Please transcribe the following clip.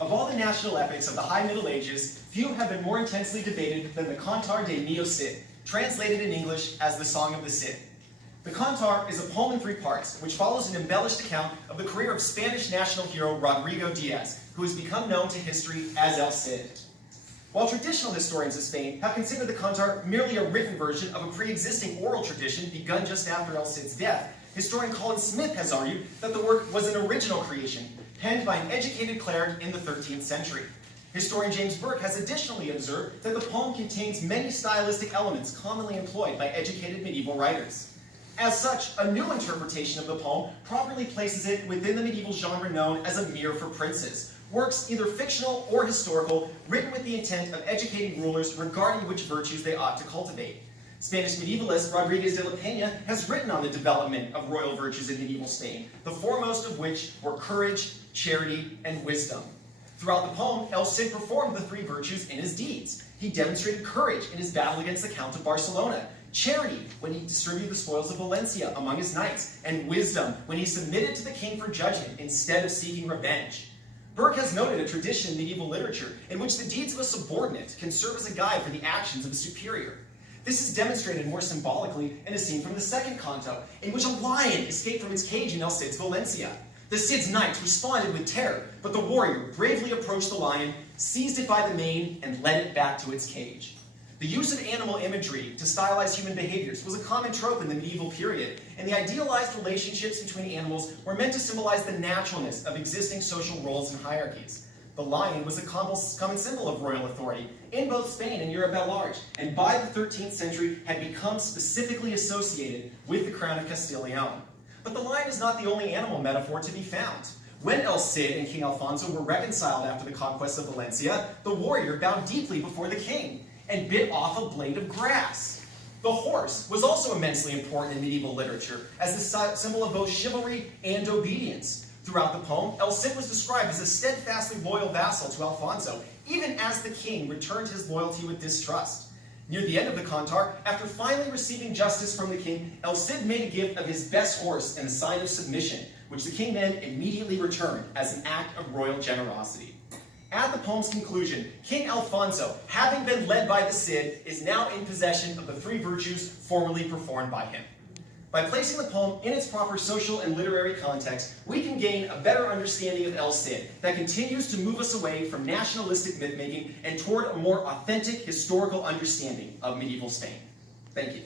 Of all the national epics of the High Middle Ages, few have been more intensely debated than the Cantar de Mio Cid, translated in English as the Song of the Cid. The Cantar is a poem in 3 parts, which follows an embellished account of the career of Spanish national hero Rodrigo Diaz, who has become known to history as El Cid. While traditional historians of Spain have considered the Cantar merely a written version of a pre-existing oral tradition begun just after El Cid's death, historian Colin Smith has argued that the work was an original creation, penned by an educated cleric in the 13th century. Historian James Burke has additionally observed that the poem contains many stylistic elements commonly employed by educated medieval writers. As such, a new interpretation of the poem properly places it within the medieval genre known as a mirror for princes, works either fictional or historical, written with the intent of educating rulers regarding which virtues they ought to cultivate. Spanish medievalist Rodriguez de la Peña has written on the development of royal virtues in medieval Spain, the foremost of which were courage, charity, and wisdom. Throughout the poem, El Cid performed the 3 virtues in his deeds. He demonstrated courage in his battle against the Count of Barcelona, charity when he distributed the spoils of Valencia among his knights, and wisdom when he submitted to the king for judgment instead of seeking revenge. Burke has noted a tradition in medieval literature in which the deeds of a subordinate can serve as a guide for the actions of a superior. This is demonstrated more symbolically in a scene from the second canto, in which a lion escaped from its cage in El Cid's Valencia. The Cid's knights responded with terror, but the warrior bravely approached the lion, seized it by the mane, and led it back to its cage. The use of animal imagery to stylize human behaviors was a common trope in the medieval period, and the idealized relationships between animals were meant to symbolize the naturalness of existing social roles and hierarchies. The lion was a common symbol of royal authority in both Spain and Europe at large, and by the 13th century had become specifically associated with the crown of Castile and Leon. But the lion is not the only animal metaphor to be found. When El Cid and King Alfonso were reconciled after the conquest of Valencia, the warrior bowed deeply before the king and bit off a blade of grass. The horse was also immensely important in medieval literature as the symbol of both chivalry and obedience. Throughout the poem, El Cid was described as a steadfastly loyal vassal to Alfonso, even as the king returned his loyalty with distrust. Near the end of the Cantar, after finally receiving justice from the king, El Cid made a gift of his best horse in a sign of submission, which the king then immediately returned as an act of royal generosity. At the poem's conclusion, King Alfonso, having been led by the Cid, is now in possession of the 3 virtues formerly performed by him. By placing the poem in its proper social and literary context, we can gain a better understanding of El Cid that continues to move us away from nationalistic myth-making and toward a more authentic historical understanding of medieval Spain. Thank you.